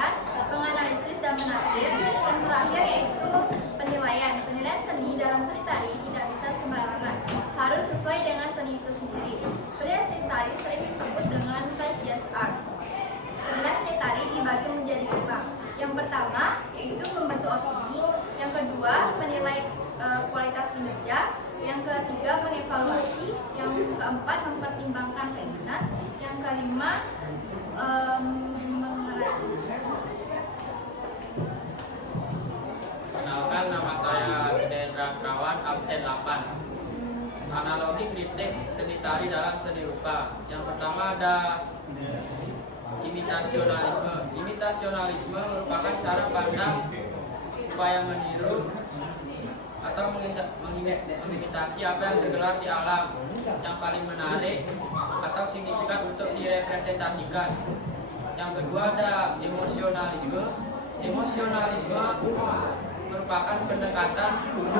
penelitian, penganalisis dan menafsir. Yang terakhir yaitu penilaian. Penilaian seni dalam seni tari tidak bisa sembarangan, harus sesuai dengan seni itu sendiri. Penilaian seni tari sering disebut dengan judge art. Penilaian seni tari dibagi menjadi 5. Yang pertama yaitu membentuk opini, yang kedua menilai kualitas kinerja, yang ketiga mengevaluasi, yang keempat mempertimbangkan keinginan, yang kelima Kenalkan, nama saya Dendra Kawan, absen 8. Analogi kritik seni tari dalam seni rupa. Yang pertama ada imitasionalisme. Imitasionalisme merupakan cara pandang upaya meniru atau mengimitasi apa yang tergelar di alam yang paling menarik atau signifikan untuk direpresentasikan. Yang kedua ada emosionalisme. Emosionalisme merupakan pendekatan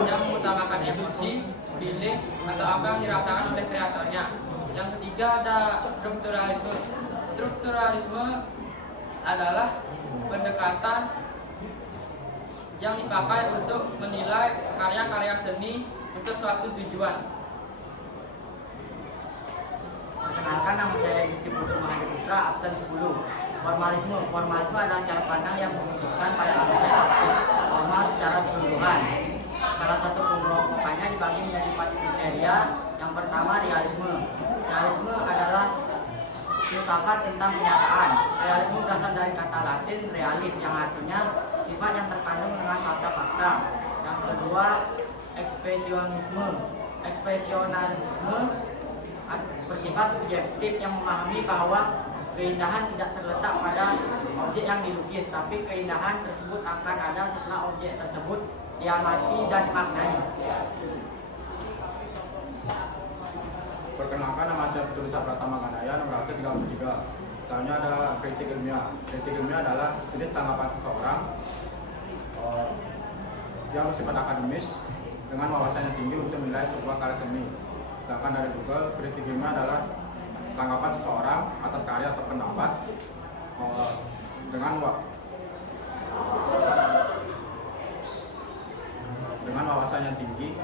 yang mengutamakan emosi, feeling, atau apa yang dirasakan oleh kreatornya. Yang ketiga ada strukturalisme. Strukturalisme adalah pendekatan yang dipakai untuk menilai karya-karya seni untuk suatu tujuan. Perkenalkan, nama saya Gusti Putu Mahadi Putra, absen 10. Formalisme. Formalisme adalah cara pandang yang mengkhususkan pada aspek formal secara keseluruhan. Salah satu pengelompokannya dibagi menjadi 4 kriteria. Yang pertama, realisme. Realisme adalah filsafat tentang kenyataan. Realisme berasal dari kata Latin realis yang artinya sifat yang terkandung dengan fakta-fakta. Yang kedua, ekspresionisme. Ekspresionisme bersifat subjektif yang memahami bahwa keindahan tidak terletak pada objek yang dilukis, tapi keindahan tersebut akan ada setelah objek tersebut diamati dan dimaknai. Perkenalkan, nama saya Putu Pratama Ganaya, nomor absen 33. Selanjutnya ada kritik ilmiah. Kritik ilmiah adalah jenis tanggapan seseorang yang bersifat akademis dengan wawasan yang tinggi untuk menilai sebuah karya seni. Sedangkan dari Google, kritik ilmiah adalah tanggapan seseorang atas karya atau pendapat dengan wawasan yang tinggi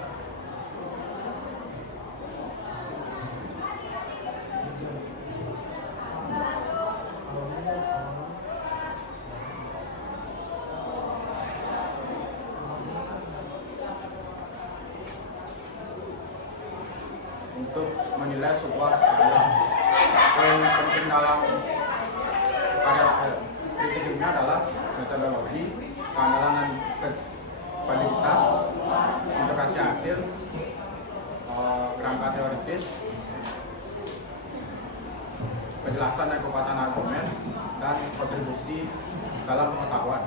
untuk menilai sebuah karya. Yang penting dalam karya kritik ilmiah adalah metodologi, keandalan dan validitas, interpretasi hasil, kerangka teoritis, penjelasan dan kekuatan argumen, dan kontribusi dalam pengetahuan.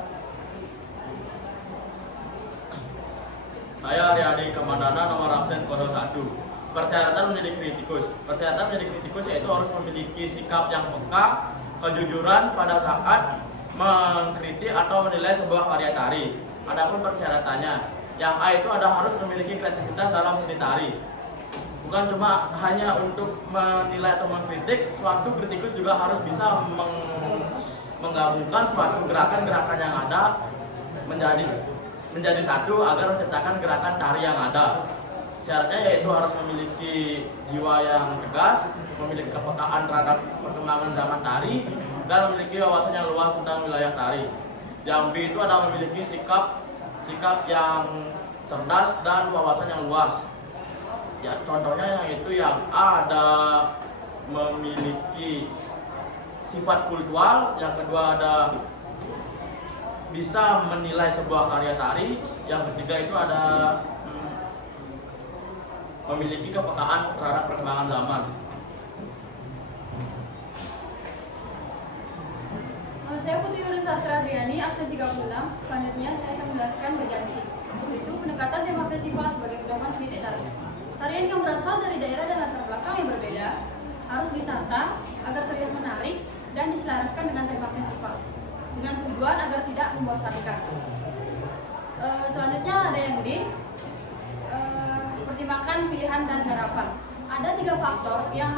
Saya Riyadi Kamandana, nomor absen 01. Persyaratan menjadi kritikus. Persyaratan menjadi kritikus yaitu harus memiliki sikap yang peka, kejujuran pada saat mengkritik atau menilai sebuah karya tari. Adapun persyaratannya, yang A itu ada harus memiliki kreativitas dalam seni tari. Bukan cuma hanya untuk menilai atau mengkritik, suatu kritikus juga harus bisa menggabungkan suatu gerakan-gerakan yang ada menjadi satu agar menciptakan gerakan tari yang ada. Syaratnya yaitu harus memiliki jiwa yang tegas, memiliki kepekaan terhadap perkembangan zaman tari, dan memiliki wawasan yang luas tentang wilayah tari. Yang B itu ada memiliki sikap yang cerdas dan wawasan yang luas. Ya, contohnya yaitu yang A ada memiliki sifat kultural, yang kedua ada bisa menilai sebuah karya tari, yang ketiga itu ada memiliki kepekaan terhadap perkembangan zaman. Nama saya Putri Yuri Sastra Adriani, absen 36. Selanjutnya saya akan menjelaskan bagian C, yaitu pendekatan tema festival sebagai pedoman seni tari. Tarian yang berasal dari daerah dan latar belakang yang berbeda harus ditata agar terlihat menarik dan diselaraskan dengan tema festival, dengan tujuan agar tidak membosankan. Selanjutnya ada yang D, pertimbangkan pilihan dan garapan. Ada 3 faktor yang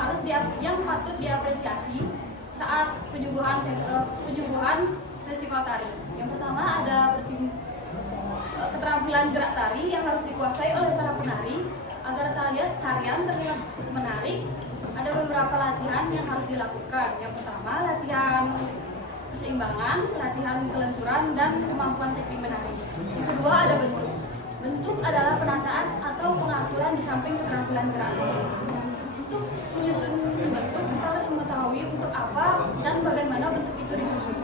patut diapresiasi saat penyuguhan festival festival tari. Yang pertama ada keterampilan gerak tari yang harus dikuasai oleh para penari agar tarian terlihat menarik. Ada beberapa latihan yang harus dilakukan. Yang pertama latihan keseimbangan, latihan kelenturan, dan kemampuan teknik menari. Yang kedua ada bentuk. Bentuk adalah penataan atau pengaturan di samping keterampilan gerak. Untuk menyusun bentuk kita harus mengetahui untuk apa dan bagaimana bentuk itu disusun.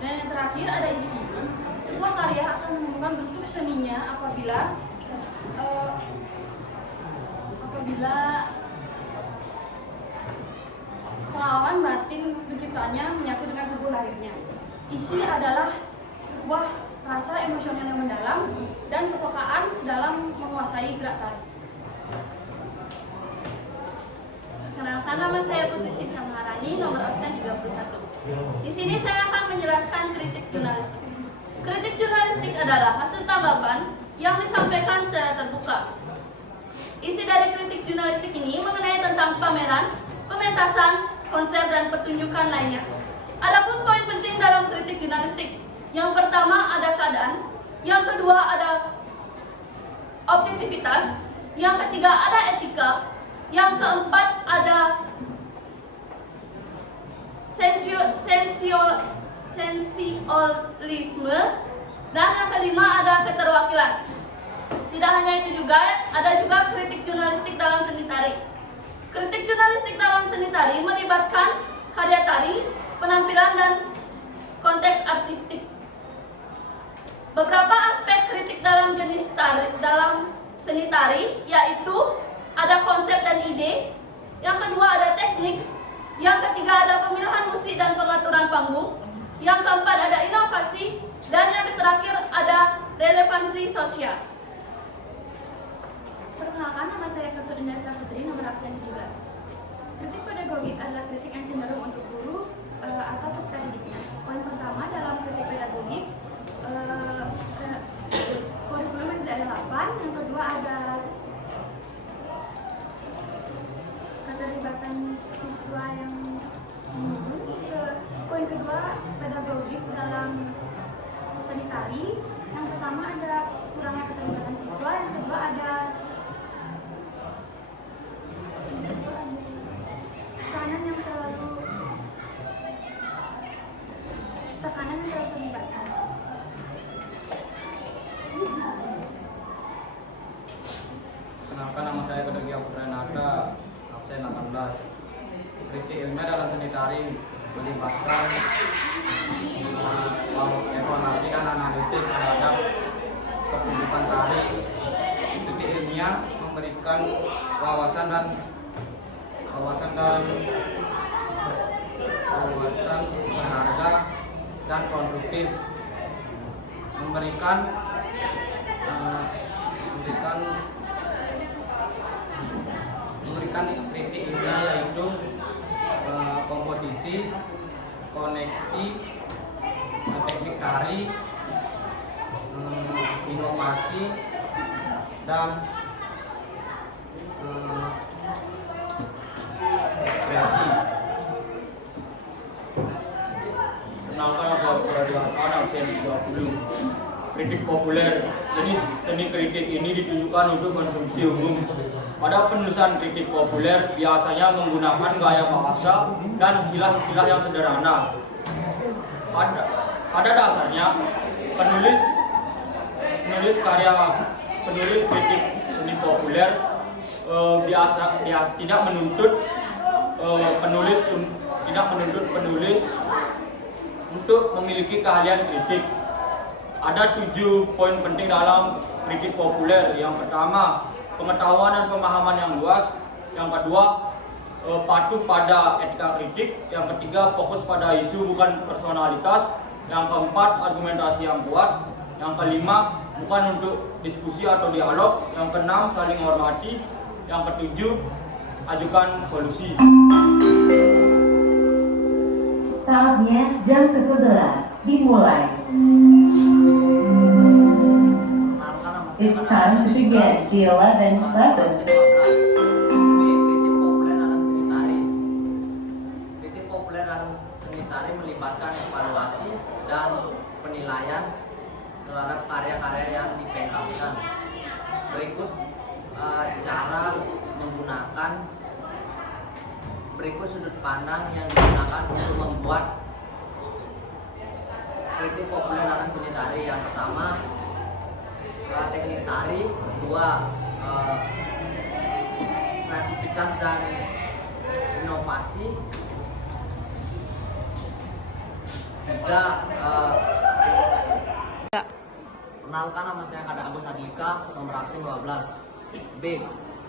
Dan yang terakhir ada isi. Sebuah karya akan menemukan bentuk seninya apabila pengalaman batin penciptanya menyatu dengan tubuh lahirnya. Isi adalah sebuah rasa emosional yang mendalam dan kepekaan dalam menguasai gerak tari. Perkenalkan, nama saya Putri Tisha Maharani, nomor absen 31. Di sini saya akan menjelaskan kritik jurnalistik. Kritik jurnalistik adalah hasil tanggapan yang disampaikan secara terbuka. Isi dari kritik jurnalistik ini mengenai tentang pameran, pementasan, konser, dan pertunjukan lainnya. Adapun poin penting dalam kritik jurnalistik. Yang pertama ada keadaan, yang kedua ada objektivitas, yang ketiga ada etika, yang keempat ada sensiolisme, dan yang kelima ada keterwakilan. Tidak hanya itu juga, ada juga kritik jurnalistik dalam seni tari. Kritik jurnalistik dalam seni tari melibatkan karya tari, penampilan, dan konteks artistik. Beberapa aspek kritik dalam seni tari yaitu ada konsep dan ide, yang kedua ada teknik, yang ketiga ada pemilihan musik dan pengaturan panggung, yang keempat ada inovasi, dan yang terakhir ada relevansi sosial. Perkenalkan, nama saya Ketut Indah Saputri, nomor absen 17. Kritik pedagogik adalah kritik yang cenderung untuk guru atau peserta didiknya. Poin pertama dalam kritik pedagogik, kurikulum yang tidak relevan. Yang kedua ada keterlibatan siswa yang poin kedua pedagogik dalam seni tari. Yang pertama ada kurangnya keterlibatan siswa, yang kedua ada tekanan yang terlalu terlibatkan. Kenalkan, nama saya Kedegi Putra Nada, absen 18. Kritik ilmiah dalam seni tari melibatkan evaluasi dan analisis terhadap pertunjukan tari. Kritik ilmiah memberikan wawasan berharga dan konstruktif, memberikan kritik ilmiah yaitu komposisi, koneksi, teknik tari, inovasi, dan ekspresi. Kenalkan, nama saya absen 20. Kritik populer. Jadi seni kritik ini ditujukan untuk konsumsi umum. Pada penulisan kritik populer biasanya menggunakan gaya bahasa dan istilah-istilah yang sederhana. Pada dasarnya penulis kritik seni populer tidak menuntut penulis untuk memiliki keahlian kritik. Ada 7 poin penting dalam kritik populer. Yang pertama, pengetahuan dan pemahaman yang luas. Yang kedua, patuh pada etika kritik. Yang ketiga, fokus pada isu bukan personalitas. Yang keempat, argumentasi yang kuat. Yang kelima, bukan untuk diskusi atau dialog. Yang keenam, saling menghormati. Yang ketujuh, ajukan solusi. Saatnya jam ke-11 dimulai. It's time to begin the 11th lesson. Kritik populer dalam seni tari melibatkan evaluasi dan penilaian terhadap karya-karya yang dipentaskan. Berikut sudut pandang yang digunakan untuk membuat kritik populer dalam seni tari. Yang pertama, teknik tari. Dua, kreativitas dan inovasi. Tiga, kenalkan, nama saya Kada Agus Adlika, nomor absen 12. B,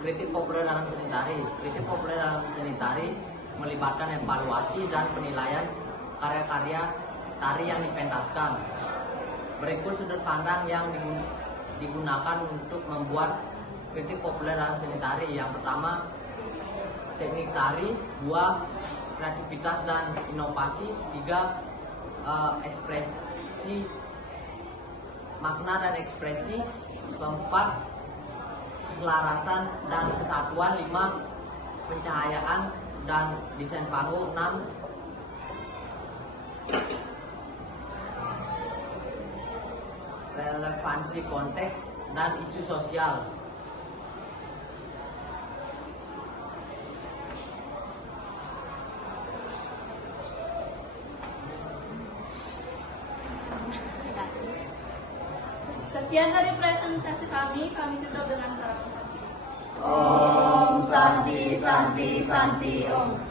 kritik populer dalam seni tari. Kritik populer dalam seni tari melibatkan evaluasi dan penilaian karya-karya tari yang dipentaskan. Berikut sudut pandang yang digunakan untuk membuat kritik populer dalam seni tari. Yang pertama, teknik tari. Dua, kreativitas dan inovasi. Tiga, ekspresi, makna dan ekspresi. Keempat, keselarasan dan kesatuan. Lima, pencahayaan dan desain panggung. 6, relevansi konteks dan isu sosial. Sekian dari presentasi kami tutup dengan salam. Om Santi Santi Santi Om.